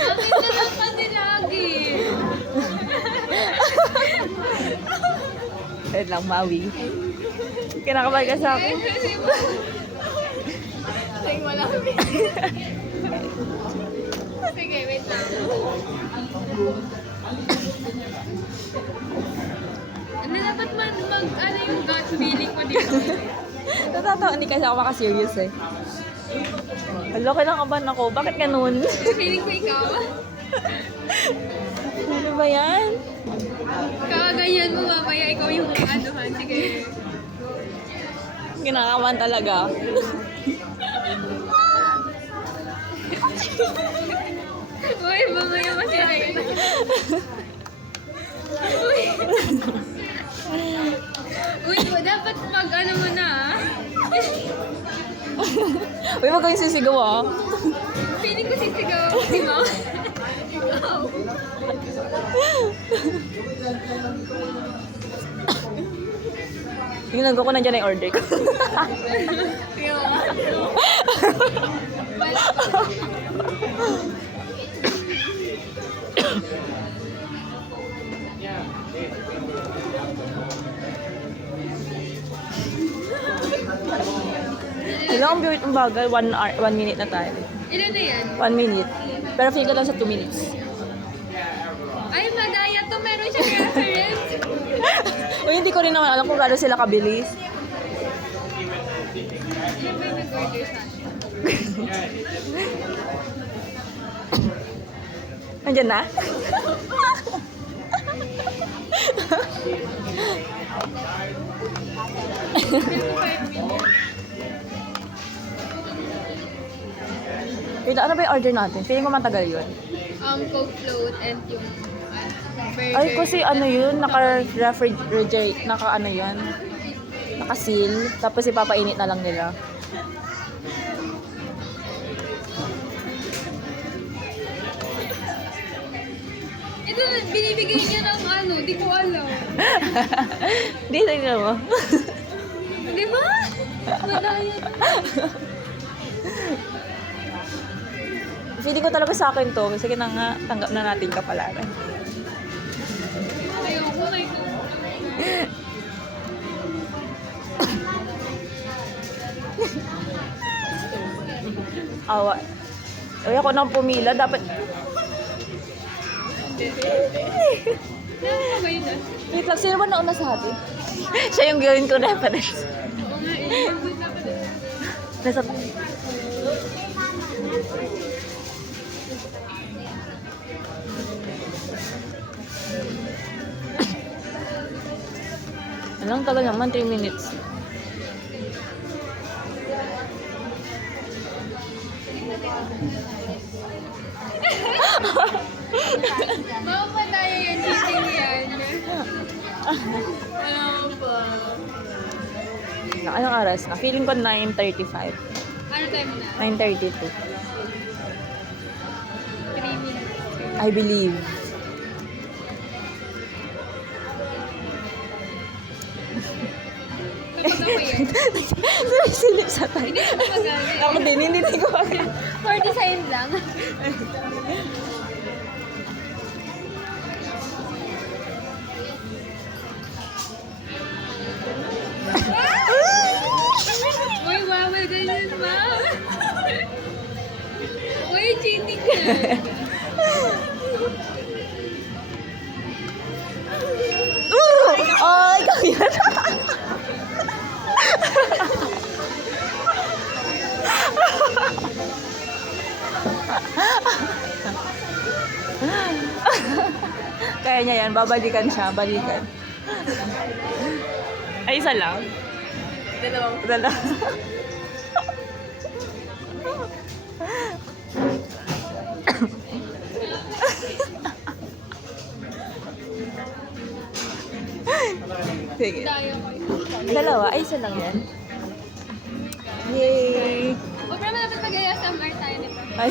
Akin na lang kasi lagi. Wait lang, Maui. Kinakabahan ka sa akin. Sing wala. Sige, wait lang. Ano dapat ano yung gut feeling ko dito? Natatawa, hindi kasi ako makaserious eh. Hala, kinakabahan ako. Bakit ganun? Feeling ko ikaw. Ano ba yan? Kakaganyan mo mamaya, ikaw yung anuhan. Sige. Kinakabahan talaga. Uy, mamaya kasi na yun. Uy, dapat mag-ano mo na ah. Uy, wag kayong sisigaw ah. Feeling ko sisigaw. Di ba? Ikaw. Tingnan ko kung nandiyan na yung order ko. Ilang ang biwit ng bagal? 1 minute na tayo. Ilan na yan? 1 minute. Pero feel ko lang sa 2 minutes. Ay, madaya to. Meron siyang reference. Uy, hindi ko rin naman alam kung gano'n sila kabilis. Ilan ba yung nag-order sa akin? Nandiyan na? Wait, ano ba yung order natin? Feeling ko matagal yun. Coke float and yung burger. Ay, kasi ano yun, naka-refrigerate, naka-ano yun, naka-seal, tapos ipapainit na lang nila. Ito, binibigay niya ng ano, di ko alam. Di, tignan mo. Di ba? Madaya to. Feeling ko talaga sa akin to. Sige na nga, tanggap na natin kapalaran. Ayoko, may Awa. Uy, ako nang pumila. Dapat... Ano ba yun ah? Wait lang, sino ba nauna sa atin? Siya yung gawin ko reference. Oo nga eh. Nasa... Alang tagal naman, 3 minutes. Mga madaya yan, cheating yan. Alam mo ba? Anong oras na? Feeling ko 9:35. Ano time na? 9:32. 3 minutes. I believe. Kapag ako yan. Silip sa tayo. Hindi ko magalit. Ako din, hindi ko agad. For design lang. Uy, bawal ganyan, ma. Uy, cheating ka. Oh, ikaw yan. Kaya niya yan, babalikan siya, balikan. Ay, isa lang. Dalawang. Dala. Sige. Tayo ko. Dalawa? Ay, isa lang yan. Yay! Huwag naman dapat mag-ASMR tayo nito. Ay,